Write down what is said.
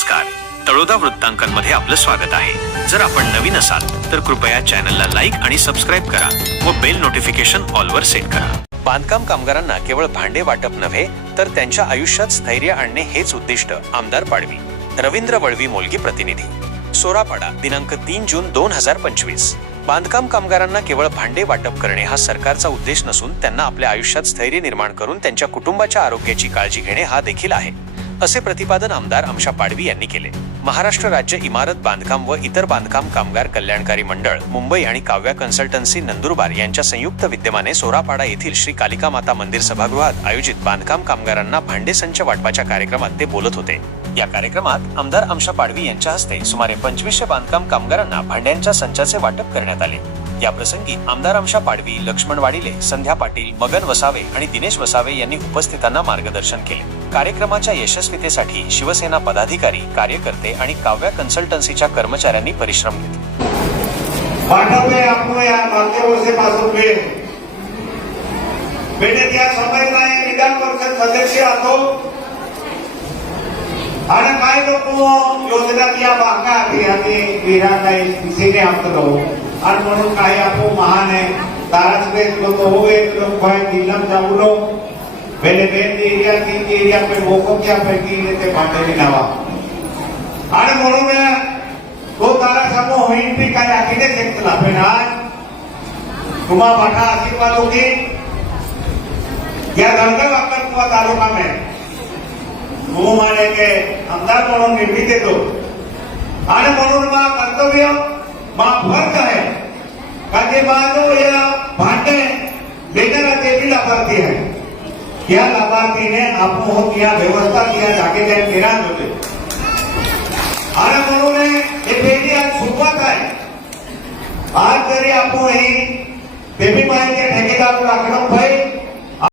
नमस्कार, तळोदा वृत्तांकनमध्ये आपलं स्वागत आहे. जर आपण नवीन असाल तर कृपया चॅनलला लाईक आणि सबस्क्राईब करा व बेल नोटिफिकेशन ऑलवर सेट करा. बांधकाम कामगारांना केवळ भांडे वाटप नव्हे तर त्यांच्या आयुष्यात स्थैर्य आणणे हेच उद्दिष्ट आमदार पाडवी. रवींद्र वळवी मोलगी प्रतिनिधी, सोरापाडा, दिनांक 3 जून 2025. बांधकाम कामगारांना केवळ भांडे वाटप करणे हा सरकारचा उद्देश नसून त्यांना आपल्या आयुष्यात स्थैर्य निर्माण करून त्यांच्या कुटुंबाच्या आरोग्याची काळजी घेणे हा देखील आहे, असे प्रतिपादन आमदार आमशा पाडवी यांनी केले. महाराष्ट्र राज्य इमारत बांधकाम व इतर बांधकाम कामगार कल्याणकारी मंडळ मुंबई आणि काव्या कन्सल्टन्सी नंदुरबार यांच्या संयुक्त विद्यमाने सोरापाडा येथील श्री कालिका माता मंदिर सभागृहात आयोजित बांधकाम कामगारांना भांडे संच वाटपाच्या कार्यक्रमात ते बोलत होते. या कार्यक्रमात आमदार आमशा पाडवी यांच्या हस्ते सुमारे 2500 बांधकाम कामगारांना भांड्यांच्या संचाचे वाटप करण्यात आले. या प्रसंगी आमदार आमशा पाडवी, लक्ष्मण वाडिले, संध्या पाटील, मगन वसावे आणि दिनेश वसावे यांनी उपस्थितांना मार्गदर्शन केले. कार्यक्रमाच्या यशस्वीतेसाठी शिवसेना पदाधिकारी, कार्यकर्ते आणि काव्या कन्सल्टन्सीच्या कर्मचाऱ्यांनी परिश्रम घेतले. आणि काय लोक योजना या बागा आणि विरांना दिशेने आपलो आणि म्हणून काही आपण महान आहे तारासरे लोक हो एक लोक भाई नीलम जाऊलो पहले बेन एरिया 3 एरिया पे लोगों क्या पैकी ते भांडे भी नावा आणि म्हणून तो तारा समूह होईन भी काय आखिने देखला पण आज तुम्हा बाटा आशीर्वाद होगी या धनगर वाकरकुवा तालुका में वो माने के आमदार म्हणून निर्णय देतो आणि म्हणून मा कर्तव्य मा फर्ज है काजे मानो या भांडे लेकर ते भी लाभार्थी है. या लाभार्थी ने आपको हो किया व्यवस्था किया जाके ते निराश होते आणि म्हणून हे पेढी आज सुरुवात आहे. आज जरी आपण ही बेबी मायचे ठेकेदार लाकडं भाई